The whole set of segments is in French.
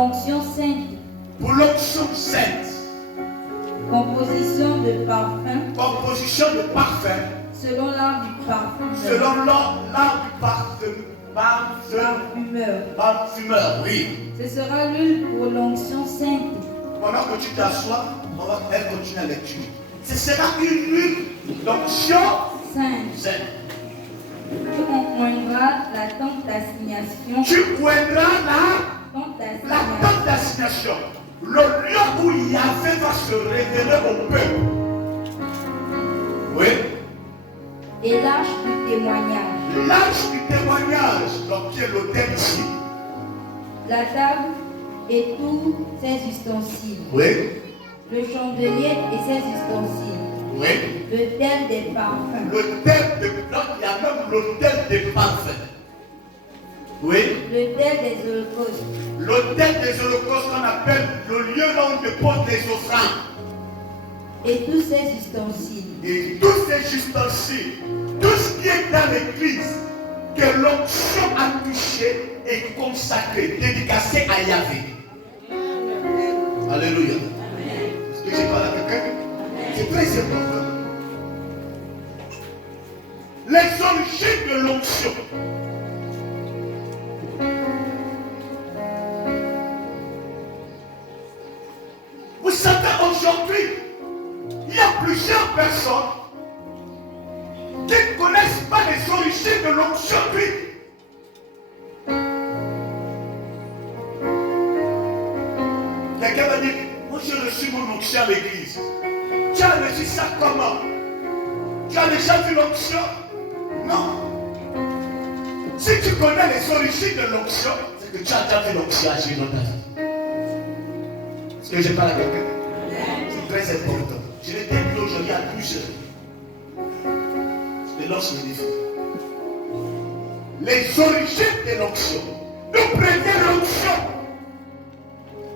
l'onction sainte. Pour l'onction sainte. Composition de parfum. Composition de parfum. Selon l'art du parfumeur. Selon l'art du parfumeur, oui. Ce sera l'huile pour l'onction sainte. Pendant que tu t'assois, elle continue la lecture. Ce sera une huile d'onction sainte. Tu oindras la tente d'assignation. Tu oindras la tente d'assignation. Le lieu où Yahvé va se révéler au peuple. Oui. Et l'arche du témoignage. L'arche du témoignage, donc qui est l'autel ici. La table et tous ses ustensiles. Oui. Le chandelier et ses ustensiles. Oui. L'autel des parfums. L'autel de donc il y a même l'autel des parfums. Oui. L'autel des holocaustes. L'autel des holocaustes qu'on appelle le lieu là où on dépose les offrandes. Et tous ses ustensiles. Et tous ces ustensiles, tout ce qui est dans l'église, que l'onction a touché est consacré, dédicacé à Yahvé. Alléluia. Est-ce que j'ai parlé à quelqu'un? C'est très important. Les origines de l'onction. Vous savez, aujourd'hui, il y a plusieurs personnes qui ne connaissent pas les origines de l'onction d'huile. Quelqu'un va dire, moi j'ai reçu mon onction à l'église. Tu as reçu ça comment? Tu as déjà vu l'onction? Non. Si tu connais les origines de l'onction, c'est que tu as déjà vu l'onction agir dans ta vie. Est-ce que je parle à quelqu'un? C'est très important. Je l'ai terminé aujourd'hui à 12h. C'est l'onction de Dieu. Les origines de l'onction. Nous prenons l'onction.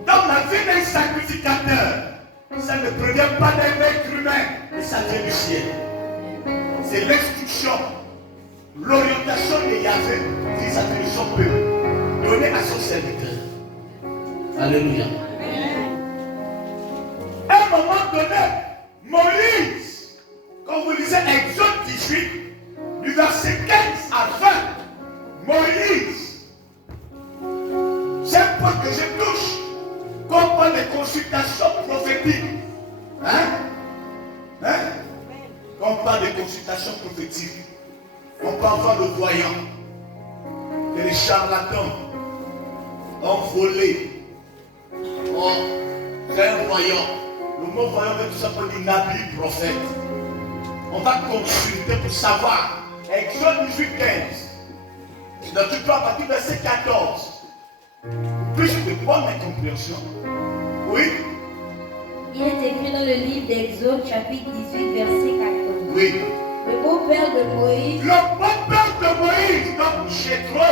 Dans la vie d'un sacrificateur, ça ne provient pas d'un être humain, mais ça vient du ciel. C'est l'instruction, l'orientation de Yahvé vis-à-vis de son peuple, donnée à son serviteur. Alléluia. À un moment donné, Moïse, quand vous lisez Exode 18, du verset 15 à 20, Moïse, c'est un point que je touche, comme par les consultations prophétiques. On parle des consultations prophétiques. On parle voir le voyant. Que les charlatans ont volé. Oh, c'est un voyant. Le mot voyant veut tout simplement dire nabi, prophète. On va consulter pour savoir. Exode 18, 15. Donc tu peux à partir du verset 14. Plus de bonne compréhension. Oui. Il est écrit dans le livre d'Exode, chapitre 18, verset 14. Oui. Le beau-père de Moïse. Le beau-père de Moïse, donc Jéthro,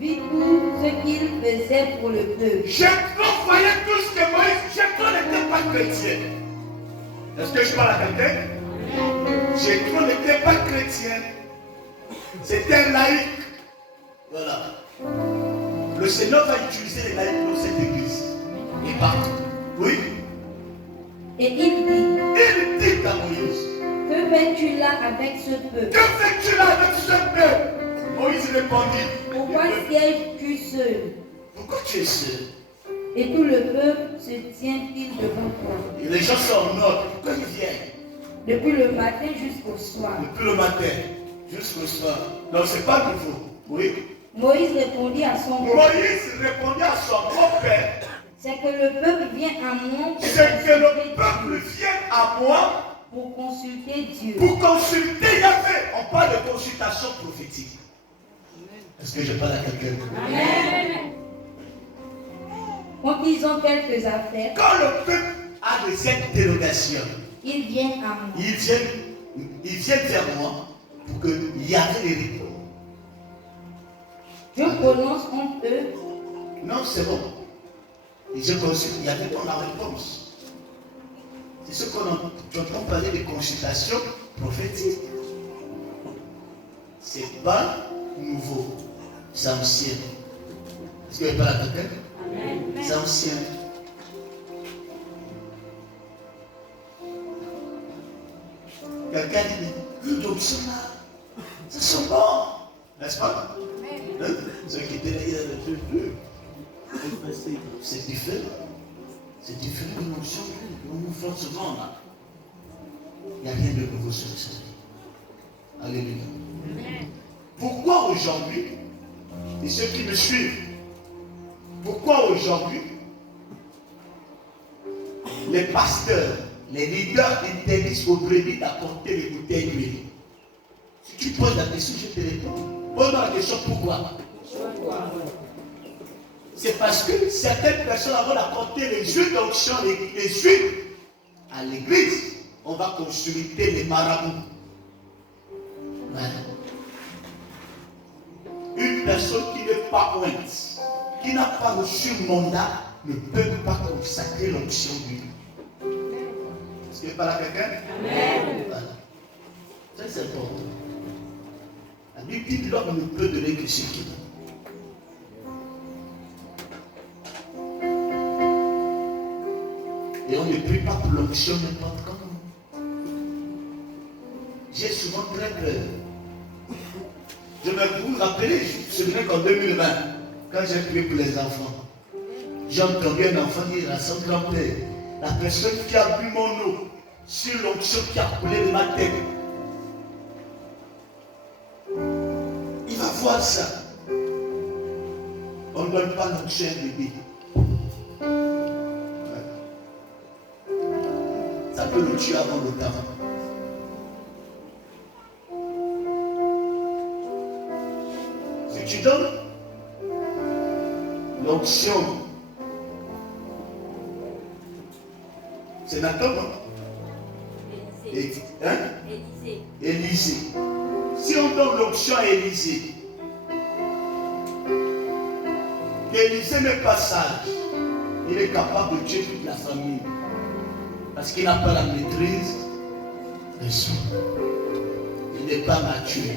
vit tout ce qu'il faisait pour le peuple. Jéthro voyait tout ce que Moïse. Jéthro n'était pas chrétien. Est-ce que je parle à quelqu'un? Jéthro n'était pas chrétien. C'était un laïc. Voilà. Le Seigneur va utiliser les laïcs dans cette église. Et partout. Oui. Et il dit à Moïse, que fais-tu là avec ce peuple? Que fais-tu là avec ce peuple? Moïse répondit, pourquoi sièges-tu seul? Pourquoi tu es seul? Et tout le peuple se tient-il devant toi? Et les gens sont en ordre. Pourquoi ils viennent? Depuis le matin jusqu'au soir. Depuis le matin jusqu'au soir. Donc c'est pas nouveau. Oui. Moïse répondit à son grand-père. C'est que le peuple vient à moi. C'est que le peuple vient à moi. Pour consulter Dieu. Pour consulter Yahvé. On parle de consultation prophétique. Est-ce que je parle à quelqu'un? Amen. Quand ils ont quelques affaires. Quand le peuple a des interrogations. Ils viennent à moi. Ils viennent vers moi pour que Yahvé les réponde. Je prononce en eux. Non, c'est bon. Et je consulte, Yahvé donne la réponse. C'est ce qu'on entend parler de consultation prophétique. C'est pas nouveau, c'est ancien. Est-ce que vous parlez à quelqu'un? les anciens. Quelqu'un dit, mais l'onction là, ça sent bon, n'est-ce pas? Hein? Ceux qui étaient là, c'est différent. C'est différent de l'onction que nous faisons souvent là. Il n'y a rien de nouveau sur le soleil. Alléluia. Pourquoi aujourd'hui, et ceux qui me suivent, pourquoi aujourd'hui, les pasteurs, les leaders interdisent aux brebis d'apporter les bouteilles d'huile? Si tu poses la question, je te réponds. Pose-moi la question, pourquoi? C'est parce que certaines personnes, avant d'apporter les huiles d'onction, les huiles à l'église, on va consulter les marabouts. Voilà. Une personne qui n'est pas ointe, qui n'a pas reçu mandat, ne peut pas consacrer l'onction d'huile. Est-ce qu'il n'y a pas là quelqu'un? Amen. Voilà. Ça c'est important. La Bible dit que l'homme ne peut donner que ce qu'il a. Et on ne prie pas pour l'onction n'importe comment. J'ai souvent très peur. Je me rappelle, je me souviens qu'en 2020, quand j'ai prié pour les enfants, j'ai entendu un enfant dire à son grand-père, la personne qui a bu mon eau sur l'onction qui a coulé de ma tête, il va voir ça. On ne donne pas l'onction à un bébé. Ça peut le tuer avant le temps. Si tu donnes l'onction, c'est Nathan, hein? Élisée. Si on donne l'onction à Élisée, Élisée n'est pas sage, il est capable de tuer toute la famille. Parce qu'il n'a pas la maîtrise de soi. Il n'est pas mature.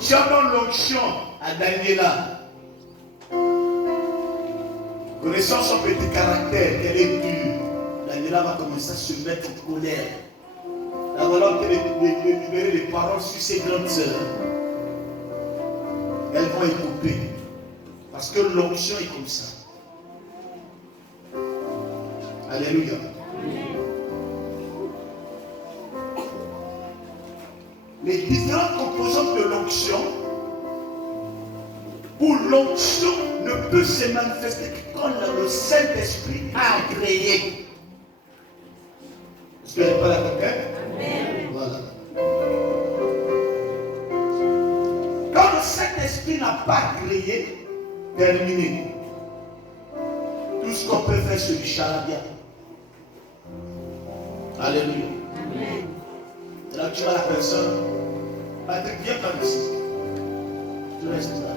Si on donne l'onction à Daniela, connaissant son petit caractère, qu'elle est dure, Daniela va commencer à se mettre en colère. Elle va leur libérer les paroles sur ses grandes sœurs. Elles vont être coupées. Parce que l'onction est comme ça. Alléluia. Les différentes composantes de l'onction, où l'onction ne peut se manifester que quand le Saint-Esprit a agréé. Est-ce que je parle à quelqu'un? Voilà. Quand le Saint-Esprit n'a pas agréé, terminé. Tout ce qu'on peut faire, c'est du charabia. Alléluia. Amen. Et là, tu vois la personne. Patrick, viens par ici. Tu restes là.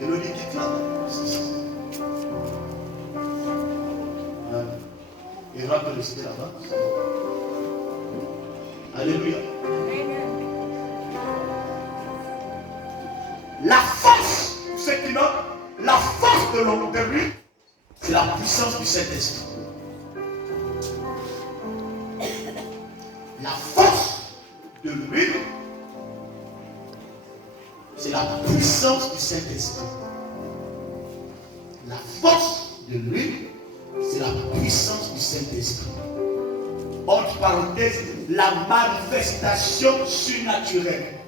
Elodie, quitte là. Et va te rester là-bas. Alléluia. La force, c'est qui note, la force de lui, c'est la puissance du Saint-Esprit. La force de l'huile, c'est la puissance du Saint-Esprit. La force de l'huile, c'est la puissance du Saint-Esprit. Entre parenthèses, la manifestation surnaturelle.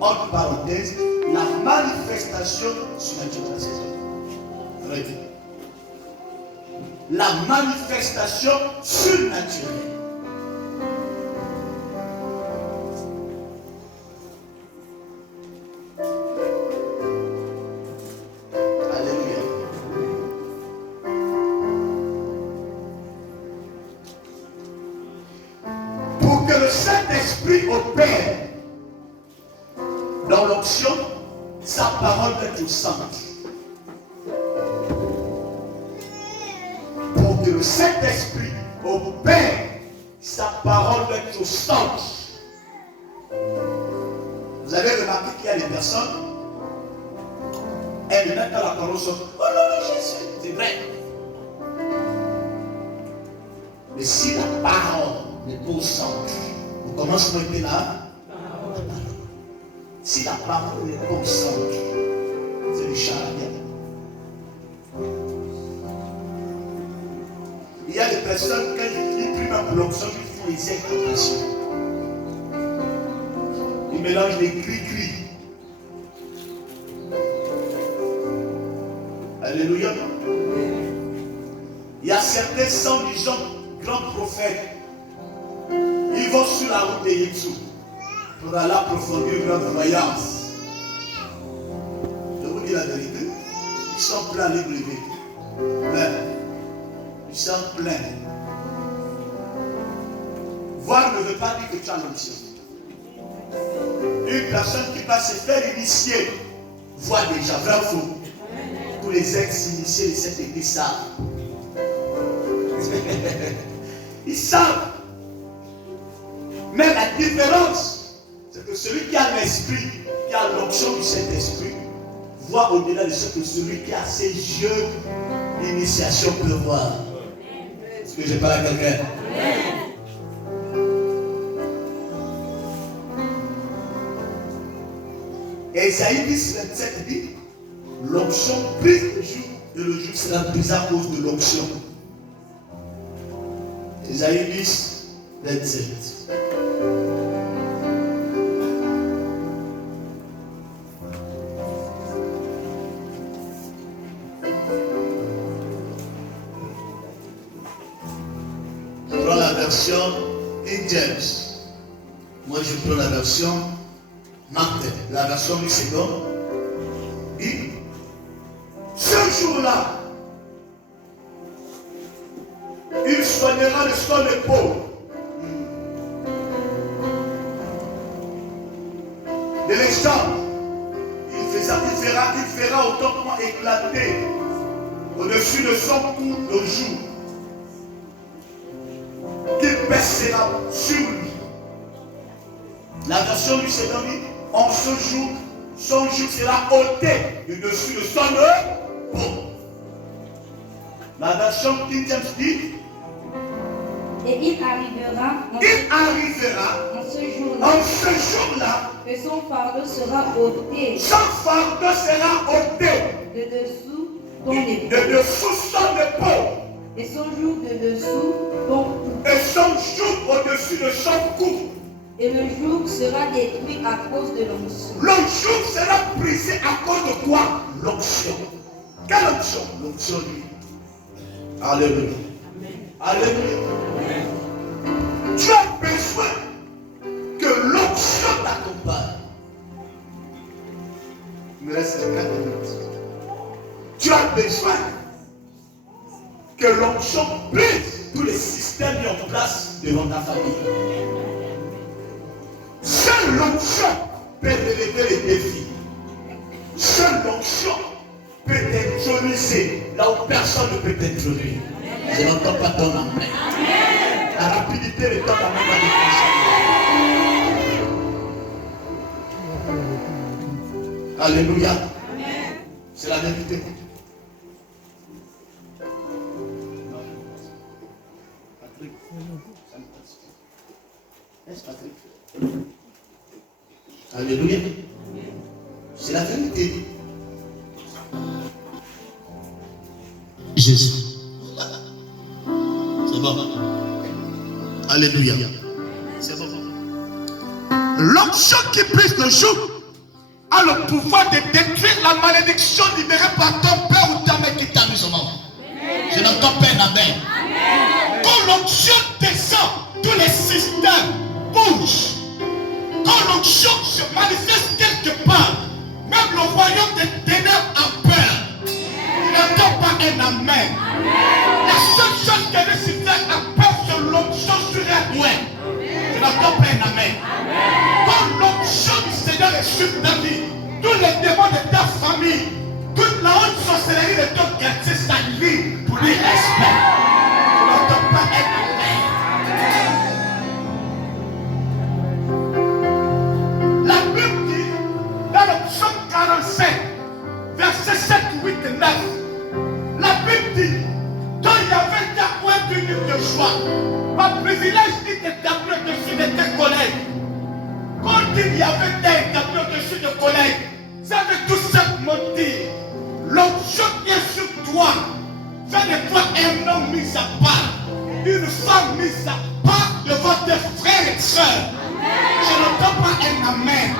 Entre parenthèses, la manifestation surnaturelle. C'est ça. Très bien. La manifestation surnaturelle. Alléluia. Pour que le Saint-Esprit opère dans l'onction, sa parole doit être au centre. Pour que le Saint-Esprit opère, sa parole doit être au centre. Vous avez remarqué qu'il y a des personnes, elles ne mettent pas la parole sur oh non, Jésus, c'est vrai. Mais si la parole n'est pas au centre, on commence à mettre là. Si la parole n'est pas au centre, c'est du charabia. Il y a des personnes, quand ils prient dans l'onction, ils font les incantations. Ils mélangent les cris. Alléluia. Il y a certains soi-disant grands prophètes. Ils vont sur la route de Yétsou pour aller approfondir leur voyance. Je vous dis la vérité. Ils sont pleins de brûler. Ils sont pleins. Voir ne veut pas dire que tu as l'onction. Une personne qui va se faire initier voit déjà, vrai ou faux. Tous les ex-initiés de cette église savent. Ils savent. Mais la différence, c'est que celui qui a l'esprit, qui a l'onction du Saint-Esprit, voit au-delà de ce que celui qui a ses yeux d'initiation peut voir. Est-ce que je parle à quelqu'un? Ésaïe 10, 27 dit, l'onction brise le jour et le jour sera brisé à cause de l'onction. Ésaïe 10, 27. Je prends la version King James. Moi je prends la version Martin, la version du second. Et ce jour-là, il soignera de son épaule. De l'échange, il fera autant comment éclater au-dessus de son cou le jour. Qu'il baissera sur lui. La version du Seigneur dit, en ce jour, son jour sera ôté de dessus de son épaule. La version King James dit, et il arrivera en ce jour-là, que son fardeau sera ôté. Son fardeau sera ôté De dessous ton épaule. de dessous son épaule. Et son joug de dessous ton cou. Et son joug au-dessus de son cou. Et le joug sera détruit à cause de l'onction. Le joug sera brisé à cause de quoi? L'onction. Quelle onction? L'onction lui. Alléluia. Alléluia. Tu as besoin que l'onction t'accompagne. Il me reste 4 minutes. Tu as besoin que l'onction brise tous les systèmes mis en place devant ta famille. Seule l'onction peut relever les défis. Seule l'onction peut t'introniser là où personne ne peut t'introduire. Je n'entends pas ton amen. La rapidité de ton amen va déclencher. Alléluia. C'est la vérité. Patrick. Est-ce Patrick? Alléluia. C'est la vérité. Jésus. C'est bon. Alléluia. C'est bon. L'onction qui brise le joug a le pouvoir de détruire la malédiction libérée par ton père ou ta mère qui t'a mis au monde. Je n'entends pas un amen. Quand l'onction descend, tous les systèmes bougent. Quand l'onction se manifeste quelque part, même le royaume des ténèbres a peur. Je n'entends pas un amen. La seule chose que Lucifer a peur, c'est l'onction sur elle. Je n'entends pas un amen. Quand l'onction du Seigneur est sur ta vie, tous les démons de ta famille, toute la haute sorcellerie de ton quartier s'allie pour lui respect. Je n'entends pas un amen. Ton privilège dit d'établir au-dessus de tes collègues. Quand il y avait été établi au-dessus de collègues, ça veut tout simplement dire l'onction qui est sur toi fait de toi un homme mis à part, une femme mise à part devant tes frères et sœurs. Je n'entends pas un amen.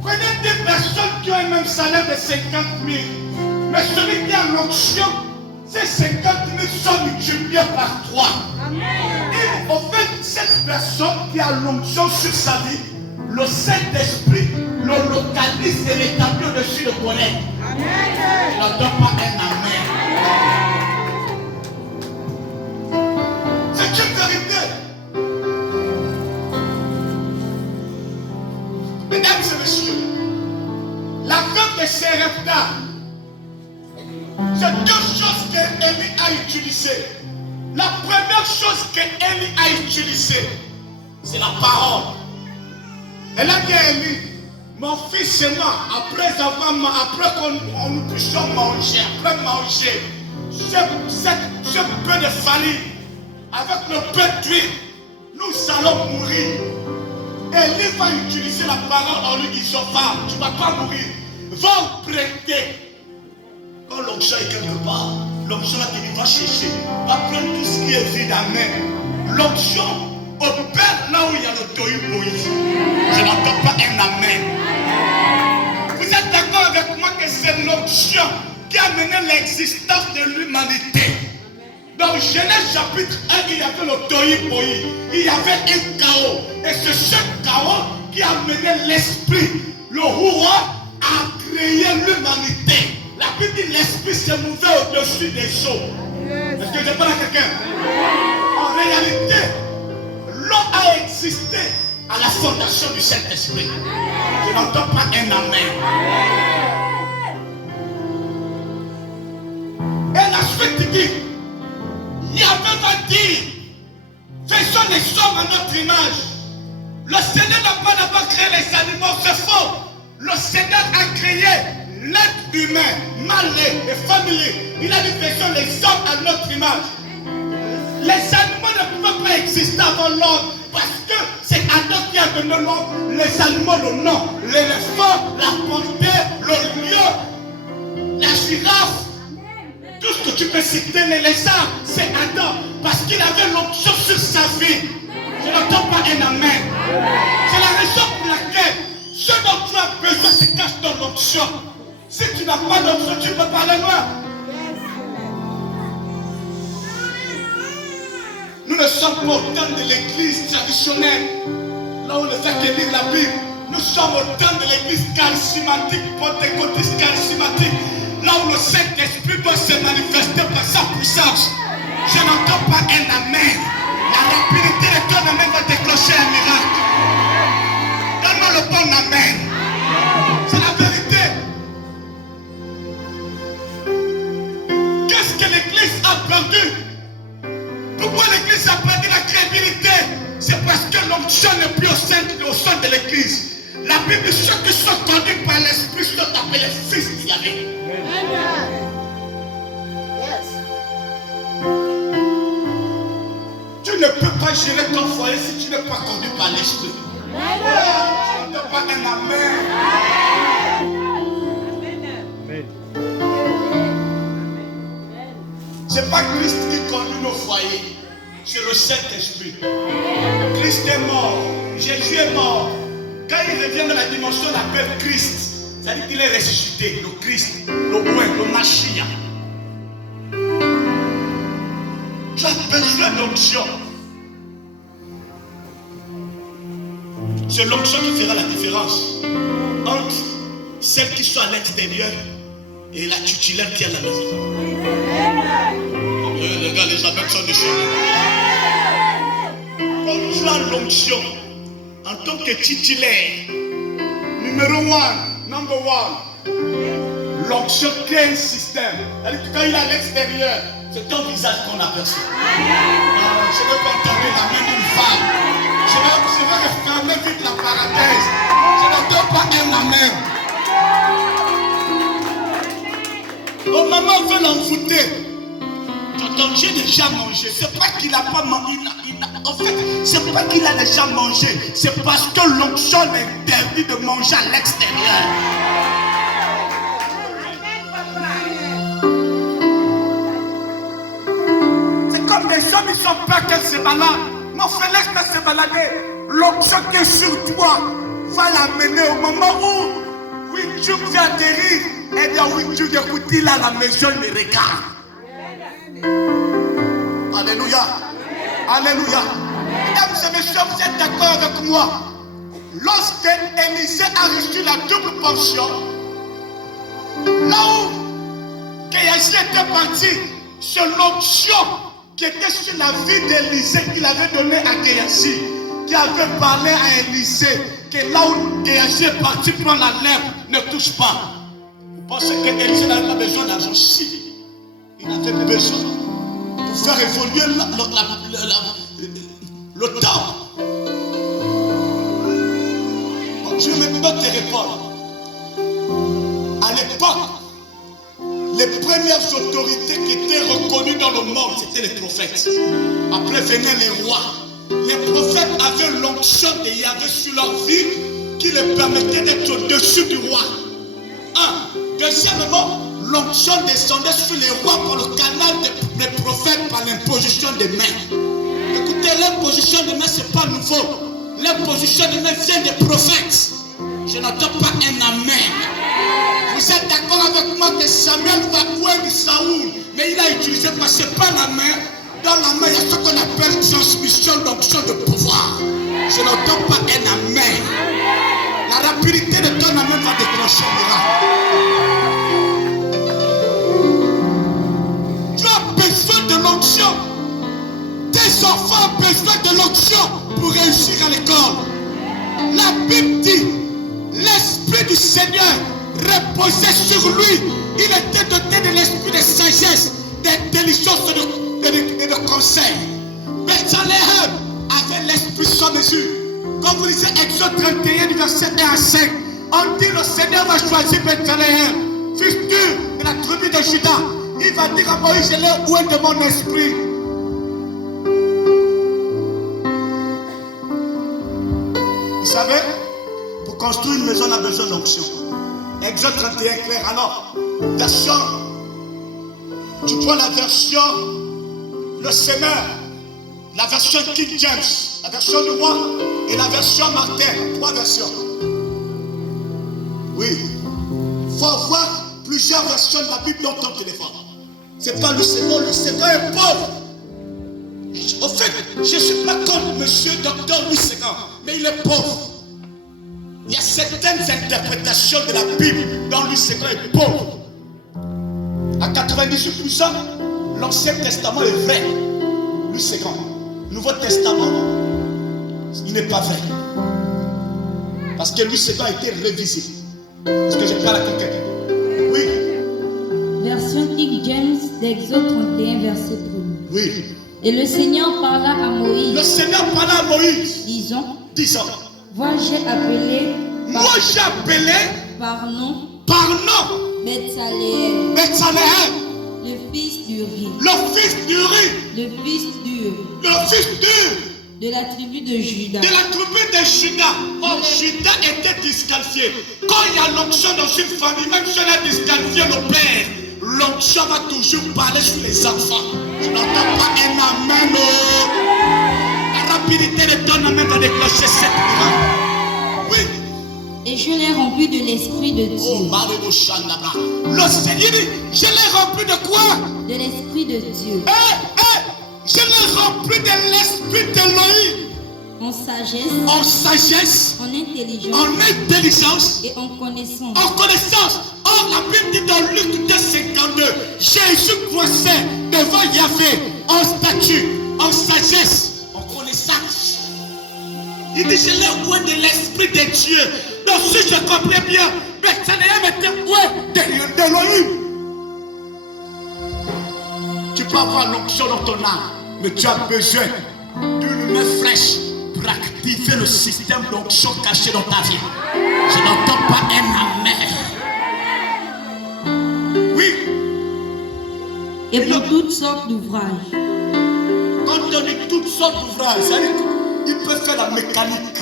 Prenez des personnes qui ont un même salaire de 50 000, mais celui qui a l'onction, ces 50 000 sont multipliés par 3. Et en fait, cette personne qui a l'onction sur sa vie, le Saint-Esprit le localise et l'établit au-dessus de collègues. Je n'entends pas un amen. C'est une vérité. Mesdames et messieurs, la veuve de Sérepta, c'est deux choses qu'Élie a utilisées. La première chose qu'Élie a utilisée, c'est la parole. Elle a dit à Élie, mon fils et moi, après qu'on nous puissions manger, après manger, ce peu de farine, avec le peu d'huile, nous allons mourir. Élie va utiliser la parole en lui disant, va, tu ne vas pas mourir, va prêter. Quand l'onction est quelque part, l'onction va te dire, va chercher, va prendre tout ce qui est vide à main. L'onction opère là où il y a le tohu Moïse. Je n'entends pas un amen. Vous êtes d'accord avec moi que c'est l'onction qui a mené l'existence de l'humanité. Dans Genèse chapitre 1, il y avait le tohu Moïse. Il y avait un chaos. Et c'est ce chaos qui a mené l'esprit, le roi, à créer l'humanité. La Bible dit l'esprit se mouvait au-dessus des eaux. Est-ce que je parle à quelqu'un? En réalité, l'eau a existé à la fondation du Saint-Esprit. Je n'entends pas un amen. Et la suite dit, Yahvé va dire, faisons les hommes à notre image. Le Seigneur n'a pas d'abord créé les animaux, c'est faux. Le Seigneur a créé l'être humain, mâle et familier. Il a dit, faisons les hommes à notre image. Les animaux ne pouvaient pas exister avant l'homme parce que c'est Adam qui a donné l'homme, les animaux le nom. L'éléphant, la panthère, le lion, la girafe, tout ce que tu peux citer, les lézards, c'est Adam parce qu'il avait l'onction sur sa vie. Je n'entends pas un amen. C'est la raison pour laquelle ce dont tu as besoin se cache dans l'onction. Si tu n'as pas d'onction, tu peux parler loin. Nous ne sommes pas au temps de l'église traditionnelle, là où on ne fait que lire la Bible. Nous sommes au temps de l'église charismatique, pentecôtiste charismatique, là où le Saint-Esprit doit se manifester par sa puissance. Je n'entends pas un amen. La rapidité de ton amen va déclencher un miracle. Donne-moi le bon amen. C'est la vérité. Qu'est-ce que l'église a perdu? Pourquoi l'église a perdu la crédibilité? C'est parce que l'onction n'est plus au sein de l'église. La Bible dit ceux qui sont conduits par l'esprit sont appelés fils de Yahvé. Tu ne peux pas gérer ton foyer si tu n'es pas conduit par l'esprit. Tu n'entends pas un amen. C'est pas Christ qui conduit nos foyers, c'est le Saint-Esprit. Christ est mort, Jésus est mort. Quand il revient dans la dimension, on l'appelle Christ. C'est-à-dire qu'il est ressuscité, le Christ, le Oué, le Mashiach. Tu as besoin d'onction. C'est l'onction qui fera la différence entre celle qui soit à l'extérieur et la titulaire qui est à la maison. Les gars, les amens sont descendus. Quand tu as l'onction en tant que titulaire, numéro 1, number 1, l'onction crée un système. C'est-à-dire que quand il est à l'extérieur, c'est ton visage qu'on aperçoit. Je ne veux pas tomber la main d'une femme. Je veux refermer vite la parenthèse. Je n'entends pas un amen. Au moment où on veut l'envoûter, ton j'ai déjà mangé. C'est pas qu'il n'a pas mangé. En fait, c'est pas qu'il a déjà mangé. C'est parce que l'onction l'interdit de manger à l'extérieur. C'est comme des gens qui sont peur qu'elle se balade. Mon frère, laisse-moi se balader. L'onction qui est sur toi va l'amener au moment où Winchuk vient atterrir. Et bien Winchuk écoute, il à la maison, il me regarde. Alléluia. Alléluia. Mesdames et messieurs, vous êtes d'accord avec moi? Lorsque Élisée a reçu la double portion, là où Géasi était parti, c'est l'onction qui était sur la vie d'Élisée qu'il avait donné à Géasi, qui avait parlé à Élisée que là où Géasi est parti prendre la lèvre, ne touche pas. Vous pensez que Élisée n'avait pas besoin d'argent? Si, il avait besoin pour faire évoluer le temps. Bon, je vais maintenant te répondre. À l'époque, les premières autorités qui étaient reconnues dans le monde, c'était les prophètes. Après venaient les rois. Les prophètes avaient l'onction de Yahvé sur leur vie qui les permettait d'être au-dessus du roi. Deuxièmement, l'onction descendait sur les rois par le canal des prophètes par l'imposition des mains. Écoutez, l'imposition des mains, ce n'est pas nouveau. L'imposition des mains vient des prophètes. Je n'entends pas un amen. Vous êtes d'accord avec moi que Samuel va ouer Saoul, mais il a utilisé parce que ce n'est pas la main. Dans la main, il y a ce qu'on appelle transmission d'onction de pouvoir. Je n'entends pas un amen. La rapidité de ton amen va déclencher un miracle. Tu as besoin de l'onction. Tes enfants ont besoin de l'onction pour réussir à l'école. La Bible dit, l'Esprit du Seigneur reposait sur lui. Il était doté de l'esprit de sagesse, d'intelligence et de conseil. Bethléem avait l'esprit sans mesure. Quand vous lisez Exode 31, du verset 1 à 5, on dit le Seigneur va choisir Bethléem, fils de la tribu de Juda. Il va dire à Moïse, je l'ai oué de mon esprit. Vous savez, pour construire une maison, on a besoin d'onction. Exode 31 clair. Alors, version, tu prends la version, le Seigneur, la version King James, la version du roi et la version Martin. 3 versions. Oui. Il faut avoir plusieurs versions de la Bible dans ton téléphone. C'est pas le Seigneur est pauvre. En fait, je ne suis pas contre monsieur docteur Louis Séguin, mais il est pauvre. Il y a certaines interprétations de la Bible dont Louis Séguin est pauvre. À 98%, l'Ancien Testament est vrai. Louis Séguin. Nouveau Testament, il n'est pas vrai. Parce que Louis Séguin a été révisé. Est-ce que je parle à quelqu'un? Oui. Version King James d'Exode 31, verset 1. Oui. Et le Seigneur parla à Moïse. Le Seigneur parla à Moïse. Disons. Moi j'ai appelé par nom Bethléem, le fils d'Uri, de la tribu de Juda. Oh, Juda était disqualifié. Quand il y a l'onction dans une famille, même si elle a disqualifié le père, l'onction va toujours parler sur les enfants. Je n'entends pas un amen. La rapidité de ton amen va déclencher cette miracle. Oui. Et je l'ai rempli de l'Esprit de Dieu. Oh, le Seigneur dit, je l'ai rempli de quoi? De l'Esprit de Dieu. Je l'ai rempli de l'Esprit d'Élohim. En sagesse, en intelligence et en connaissance. Oh, la Bible dit dans Luc 2,52, Jésus croissait devant Yahvé en statut, en sagesse, en connaissance. Il dit, je l'ai oué de l'Esprit de Dieu. Donc si je comprends bien, Bethléem était oué d'Élohim. Tu peux avoir l'onction dans ton âme, mais tu as besoin d'une main fraîche pour activer le système d'onction caché dans ta vie. Je n'entends pas un amen. Oui. et pour toutes sortes d'ouvrages. Quand on dit toutes sortes d'ouvrages, c'est-à-dire qu'il peut faire la mécanique.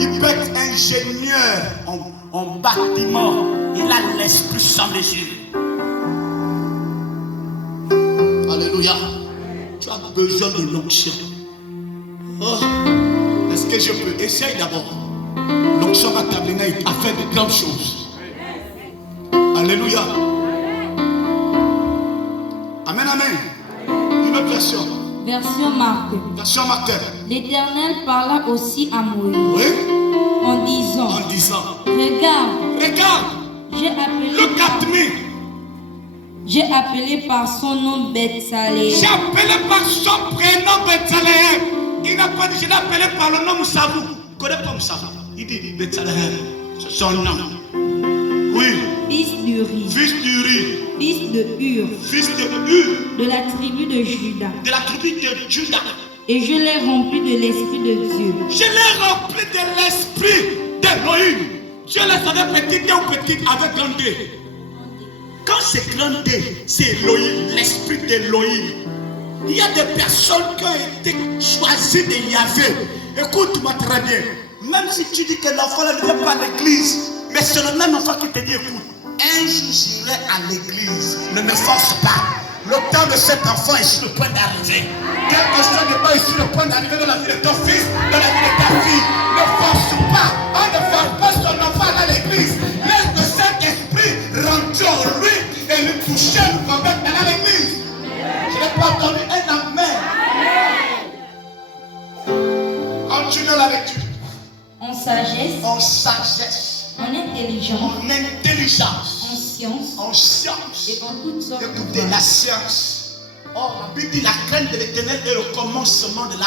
Il peut être ingénieur en bâtiment. Il a l'esprit sans mesure. Alléluia. Tu as besoin de l'onction. Oh, est-ce que je peux? Essaye d'abord. L'onction va t'amener à faire de grandes choses. Alléluia. Amen, amen. Une autre version. Version Marc. Version Martin. L'Éternel parla aussi à Moïse Oui. en disant, regarde, j'ai appelé par son nom Bethsaléem. J'ai appelé par son prénom Bethsaléem. Il n'a pas dit, je l'ai appelé par le nom Moussabou. Il ne connaît pas Moussabou. Il dit Bethsaléem. C'est son nom. Oui. Fils d'Uri. Fils d'Uri. Fils de Hur. Fils de Hur. De la tribu de Juda. De la tribu de Juda. Et je l'ai rempli de l'Esprit de Dieu. Je l'ai rempli de l'Esprit d'Élohim. Dieu les avait petit D ou petit avec grand D. Quand c'est grand D, c'est Elohim, l'Esprit d'Élohim. Il y a des personnes qui ont été choisies de Yahvé. Écoute-moi très bien. Même si tu dis que l'enfant ne vient pas à l'église, mais c'est le même enfant qui te dit écoute, un jour j'irai à l'église, ne me force pas. Le temps de cet enfant est sur le point d'arriver. Quelque chose n'est pas sur le point d'arriver dans la vie de ton fils, dans la vie de ta fille. Ne force pas. On ne force pas son enfant à l'église. Laisse le Saint-Esprit rentrer en lui et lui toucher, lui convaincre à l'église. Je n'ai pas entendu un amen. Continue la lecture. En sagesse. En sagesse. En intelligence. En intelligence. En science. En science. Et en toutes sortes Écoutez, la science. Or, la Bible dit la crainte de l'Éternel est le commencement de la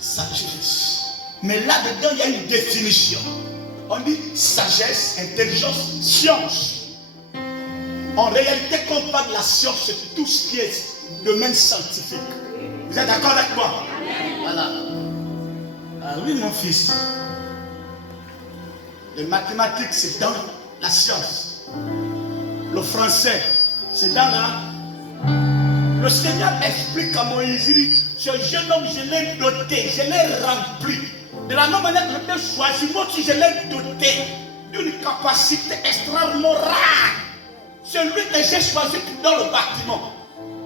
sagesse. Mais là-dedans, il y a une définition. On dit sagesse, intelligence, science. En réalité, quand on parle de la science, c'est tout ce qui est domaine scientifique. Vous êtes d'accord avec moi? Voilà. Ah oui, mon fils. Les mathématiques, c'est dans la science. Le français, c'est dans la... Le Seigneur explique à Moïse, il dit, ce jeune homme, je l'ai doté, je l'ai rempli. De la même manière que je t'ai choisi, moi aussi je l'ai doté d'une capacité extrêmement rare. C'est lui que j'ai choisi dans le bâtiment.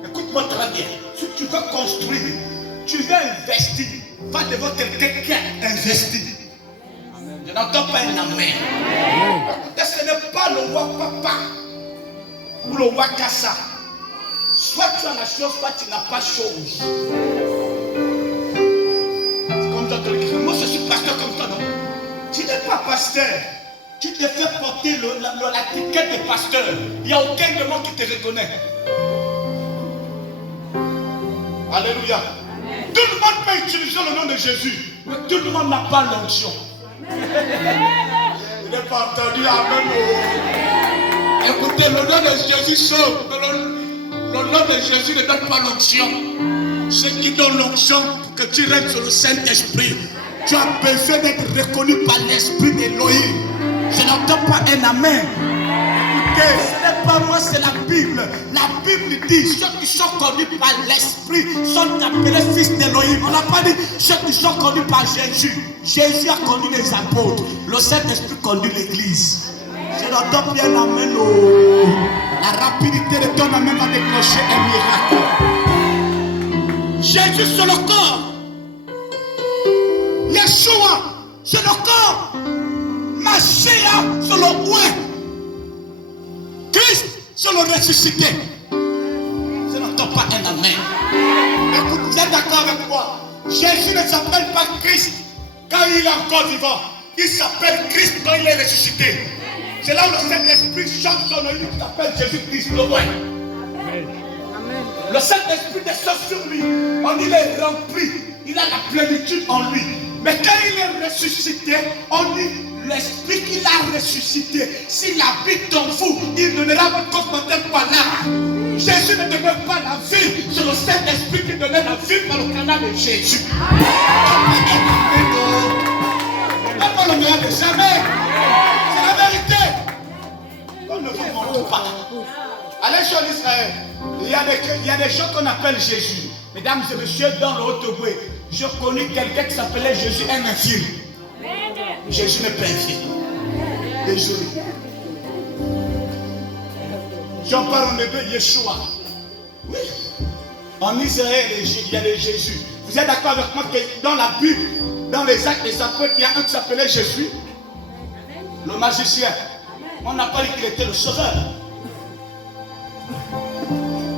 Écoute-moi très bien. Si tu veux construire, tu veux investir, va devant quelqu'un qui a investi. Je n'entends pas un amen. Ce n'est pas le roi papa ou le roi Kassa. Soit tu as la chose, soit tu n'as pas chose. C'est comme toi, moi je suis pasteur comme toi, non? Tu n'es pas pasteur. Tu te fais porter la ticket de pasteur. Il n'y a aucun de moi qui te reconnaît. Alléluia. Tout le monde peut utiliser le nom de Jésus, mais tout le monde n'a pas l'onction. Je n'ai pas entendu amen. Écoutez, le nom de Jésus sauve. Le nom de Jésus ne donne pas l'onction. Ce qui donne l'onction, que tu restes sur le Saint-Esprit. Tu as besoin d'être reconnu par l'Esprit d'Élohim. Je n'entends pas un amen. Écoutez, ce n'est pas moi, c'est la Bible. La Bible dit, ceux qui sont connus par l'Esprit sont appelés fils d'Élohim. On n'a pas dit ceux qui sont connus par Jésus. Jésus a connu les apôtres. Le Saint-Esprit conduit l'Église. Je n'entends plus un amen. Oh. La rapidité de ton amen va déclencher un miracle. Jésus, c'est le corps. Yeshua, c'est le corps. Mashiach, c'est le ouin. Christ, c'est le ressuscité. Je n'entends pas un amen. Écoute, vous êtes d'accord avec moi? Jésus ne s'appelle pas Christ quand il est encore vivant. Il s'appelle Christ quand il est ressuscité. C'est là où le Saint-Esprit change son nom. Il s'appelle Jésus-Christ, le roi. Le Saint-Esprit descend sur lui. On dit il est rempli. Il a la plénitude en lui. Mais quand il est ressuscité, on dit l'Esprit qu'il a ressuscité. S'il habite en vous, il donnera votre commentaire par là. Jésus ne donne pas la vie. C'est le Saint-Esprit qui donne la vie par le canal de Jésus. Pas le meilleur de jamais. C'est la vérité. On ne vous montre pas. Allez sur l'Israël. Il y a des gens qu'on appelle Jésus. Mesdames et messieurs, dans le Haut-Ogooué, j'ai connu quelqu'un qui s'appelait Jésus, un infirme. Jésus n'est pas infirme. Désolé. J'en parle en hébreu, Yeshua. Oui. En Israël, il y a les Jésus. Vous êtes d'accord avec moi que dans la Bible, dans les actes des apôtres, il y a un qui s'appelait Jésus, le magicien. On n'a pas dit qu'il était le sauveur.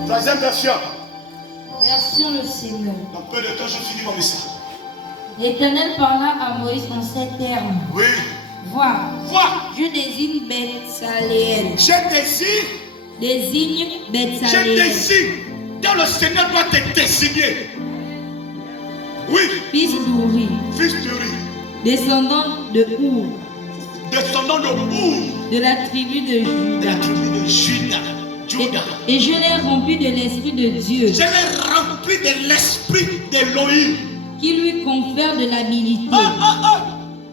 Troisième version. Version le Seigneur. Dans peu de temps, je finis mon message. L'Éternel parla à Moïse en ces termes. Oui. Vois, Vois. je désigne Bethsaléel. Je Désigne Bethsaléel. désigne. Quand le Seigneur doit te désigner. Oui. Fils d'Uri, Fils d'Uri. descendant de Our, Descendant de Our. de la tribu de De la Juda. tribu de Juda. Et je l'ai rempli de l'Esprit de Dieu, Je l'ai rempli de l'esprit d'Élohim. qui lui confère de l'habilité.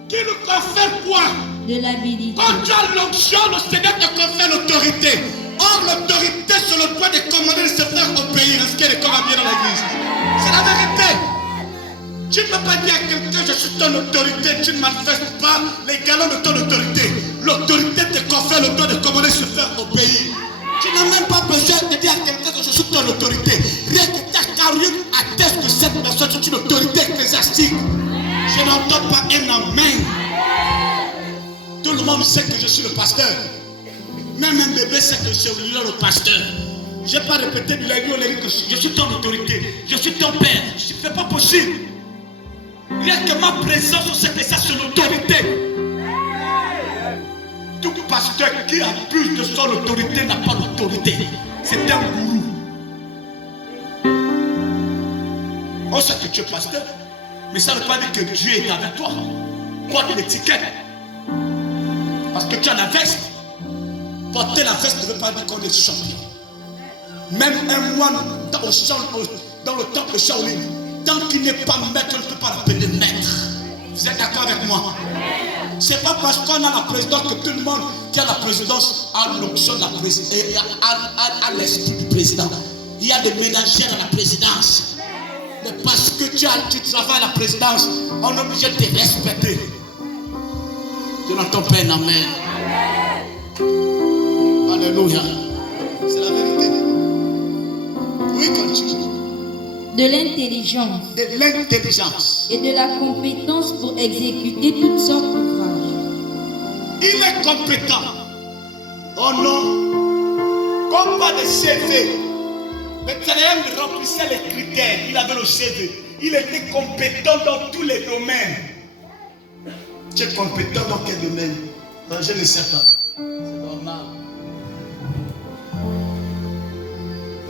Qui nous confère quoi? De l'habilité. Quand tu as l'onction, le Seigneur te confère l'autorité. Or, l'autorité, c'est le droit de commander de se faire obéir. Est-ce qu'il y a des corps à bien dans l'église? C'est la vérité. Tu ne peux pas dire à quelqu'un, je suis ton autorité, tu ne manifestes pas les galons de ton autorité. L'autorité te confère le droit de commander de se faire obéir. Tu n'as même pas besoin de dire à quelqu'un que je suis ton autorité. Rien que ta carrure atteste que cette personne est une autorité ecclésiastique. Je n'entends pas un amen. Tout le monde sait que je suis le pasteur. Même un bébé sait que je suis le pasteur. Je n'ai pas répété du lundi au lundi que je suis ton autorité. Je suis ton père. Ce n'est pas possible. Rien que ma présence au secret, ça c'est l'autorité. Tout pasteur qui abuse de son autorité n'a pas l'autorité. C'est un gourou. On sait que tu es pasteur, mais ça ne veut pas dire que Dieu est avec toi. Porte l'étiquette. Parce que tu as la veste. Porter la veste ne veut pas dire qu'on est champion. Même un moine dans le temple de Shaolin, tant qu'il n'est pas maître, on ne peut pas l'appeler maître. Vous êtes d'accord avec moi? C'est pas parce qu'on a la présidence que tout le monde qui a la présidence a l'onction de la présidence et a l'esprit du président. Il y a des ménagères à la présidence. Mais parce que tu travailles à la présidence, on est obligé de te respecter. Je n'entends pas un amen. Alléluia. C'est la vérité. Oui, continue. De l'intelligence. De l'intelligence. Et de la compétence pour exécuter toutes sortes d'ouvrages. Il est compétent. Oh non. Comme pas de CV. Bethsaléel remplissait les critères. Il avait le CV. Il était compétent dans tous les domaines. Tu es compétent dans quel domaine? Ben, je ne sais pas. C'est normal.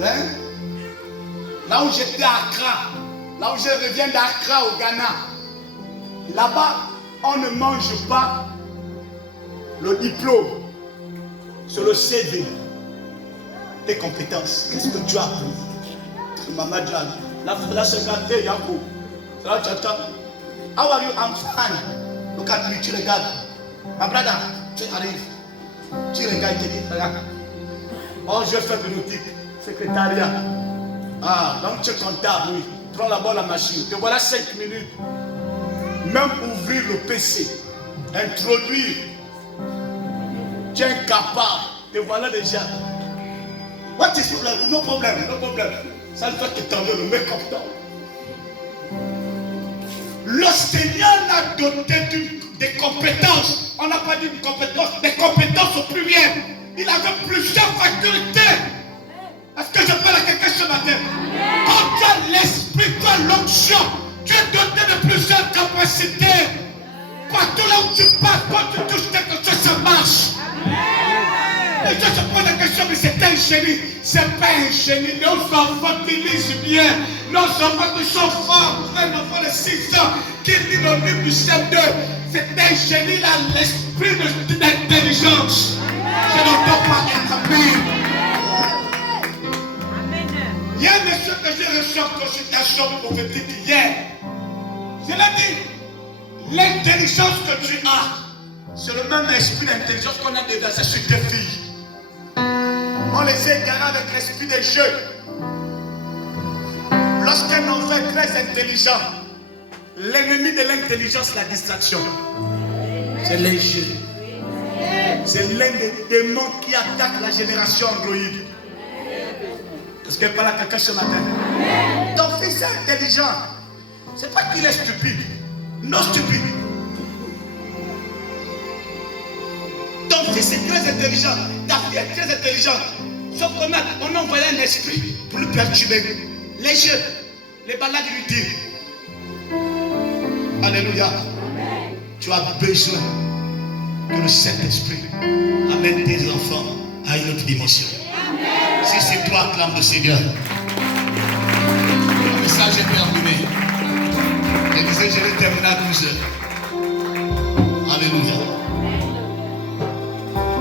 Hein? Là où j'étais à Accra, là où je reviens d'Accra au Ghana, là-bas, on ne mange pas le diplôme sur le CV. Tes compétences, qu'est-ce que tu as appris? Maman John, là c'est gâté, Yako. Là tu attends. How are you? I'm fine. Look at me, tu regardes. Ma brother, tu arrives. Tu regardes, tu dis, regarde. Oh, je fais bureautique, secrétariat. Ah, donc tu es comptable, oui. Prends là-bas la machine. Te voilà 5 minutes. Même ouvrir le PC, introduire. Tu es incapable. Te voilà déjà. What is the problem? No problem, no problem. Ça ne fait que t'enlever le make-up. Le Seigneur l'a doté des compétences. On n'a pas dit une compétence, des compétences au pluriel. Il avait plusieurs facultés. Est-ce que je parle à quelqu'un ce matin? Quand tu as l'esprit, tu as l'onction, tu es doté de plusieurs capacités. Partout là où tu passes, quand tu touches quelque chose, ça marche. Et je te pose la question, mais c'est un génie. C'est pas un génie. Nos enfants qui lisent bien. Nos enfants qui sont forts. Un enfant de 6 ans qui lit le livre du chef d'œuvre. C'est un génie, il a l'esprit d'intelligence. Je n'entends pas un amen. Il y a un monsieur que j'ai reçu en consultation prophétique hier. Je l'ai dit, l'intelligence que tu as, c'est le même esprit d'intelligence qu'on a déversé sur tes filles. On les fait égarer avec l'esprit des jeux. Lorsqu'un enfant est très intelligent, l'ennemi de l'intelligence, la distraction, c'est les jeux. C'est l'un des démons qui attaque la génération Android. Est-ce qu'elle parle à quelqu'un ce matin? Ton fils est intelligent. C'est pas qu'il est stupide. Non stupide. Ton fils est très intelligent. Ta fille est très intelligente. Sauf qu'on a envoyé un esprit pour le perturber. Les jeux, les balades inutiles. Alléluia. Tu as besoin que le Saint-Esprit amène tes enfants à une autre dimension. Si c'est toi, acclame le Seigneur. Le message est terminé. Je disais, je vais terminer à 12 heures.